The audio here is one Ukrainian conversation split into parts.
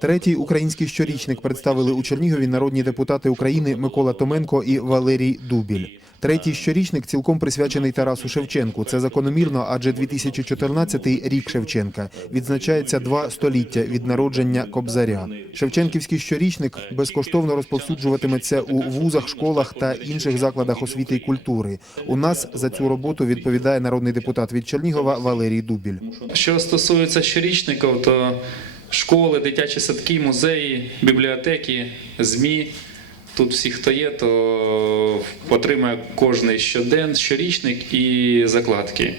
Третій український щорічник представили у Чернігові народні депутати України Микола Томенко і Валерій Дубіль. Третій щорічник цілком присвячений Тарасу Шевченку. Це закономірно, адже 2014 рік Шевченка відзначається два століття від народження Кобзаря. Шевченківський щорічник безкоштовно розповсюджуватиметься у вузах, школах та інших закладах освіти і культури. У нас за цю роботу відповідає народний депутат від Чернігова Валерій Дубіль. Що стосується щорічників, то школи, дитячі садки, музеї, бібліотеки, ЗМІ. Тут всі, хто є, то отримає кожний щоден, щорічник і закладки.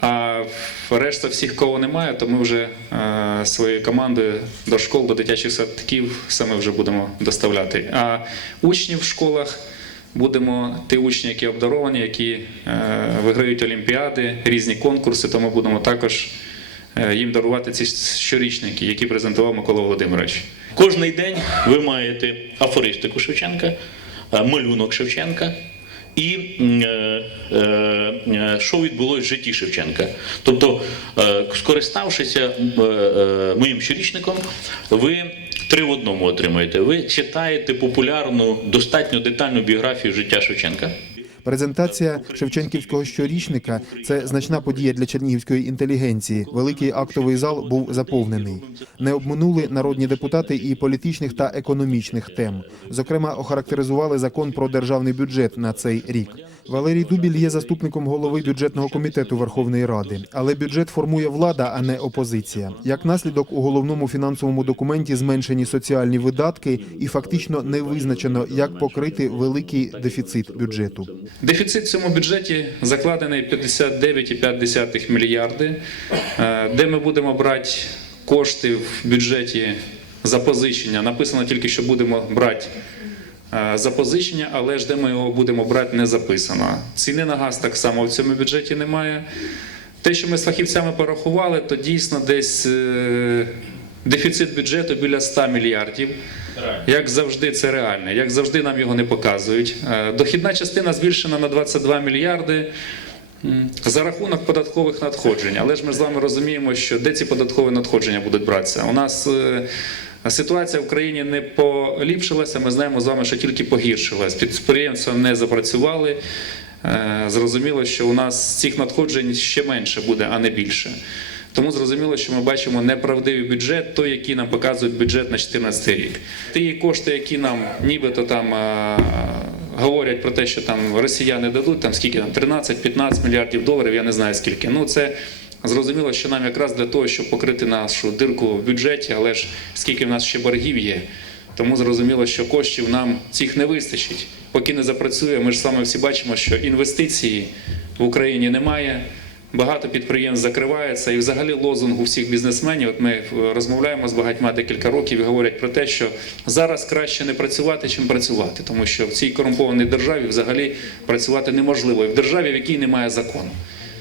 А решта всіх, кого немає, то ми вже е, своєю командою до школ, до дитячих садків саме вже будемо доставляти. А учнів в школах будемо ті учні, які обдаровані, які е, виграють олімпіади, різні конкурси, то ми будемо також їм дарувати ці щорічники, які презентував Микола Володимирович. Кожний день ви маєте афористику Шевченка, е, малюнок Шевченка. І е, е, е, що відбулося в житті Шевченка. Тобто, е, скориставшися е, е, моїм щорічником, ви три в одному отримаєте. Ви читаєте популярну, достатньо детальну біографію життя Шевченка. Презентація Шевченківського щорічника це значна подія для чернігівської інтелігенції. Великий актовий зал був заповнений. Не обминули народні депутати і політичних та економічних тем. Зокрема, охарактеризували закон про державний бюджет на цей рік. Валерій Дубіль є заступником голови бюджетного комітету Верховної Ради, але бюджет формує влада, а не опозиція. Як наслідок, у головному фінансовому документі зменшені соціальні видатки, і фактично не визначено, як покрити великий дефіцит бюджету. Дефіцит в цьому бюджеті закладений 59,5 мільярди, е, де ми будемо брати кошти в бюджеті запозичення. Написано тільки, що будемо брати запозичення, але ж де ми його будемо брати, не записано. Ціни на газ так само в цьому бюджеті немає. Те, що ми з фахівцями порахували, то дійсно десь е, дефіцит бюджету біля 100 мільярдів. Як завжди, це реально. Як завжди, нам його не показують. Е, Дохідна частина збільшена на 22 мільярди. За рахунок податкових надходжень, але ж ми з вами розуміємо, що де ці податкові надходження будуть братися. У нас е, ситуація в країні не поліпшилася. Ми знаємо з вами, що тільки погіршилась. Підприємства не запрацювали. Е, Зрозуміло, що у нас цих надходжень ще менше буде, а не більше. Тому зрозуміло, що ми бачимо неправдивий бюджет, той, який нам показують бюджет на 2014 рік. Ті кошти, які нам нібито там е, говорять про те, що там росіяни дадуть, там скільки там 13-15 мільярдів доларів, я не знаю скільки. Ну це зрозуміло, що нам якраз для того, щоб покрити нашу дирку в бюджеті, але ж скільки в нас ще боргів є. Тому зрозуміло, що коштів нам цих не вистачить. Поки не запрацює, ми ж вами всі бачимо, що інвестиції в Україні немає. Багато підприємств закривається, і взагалі лозунг у всіх бізнесменів. От ми е, розмовляємо з багатьма декілька років і говорять про те, що зараз краще не працювати, чим працювати, тому що в цій корумпованій державі взагалі працювати неможливо, і в державі, в якій немає закону.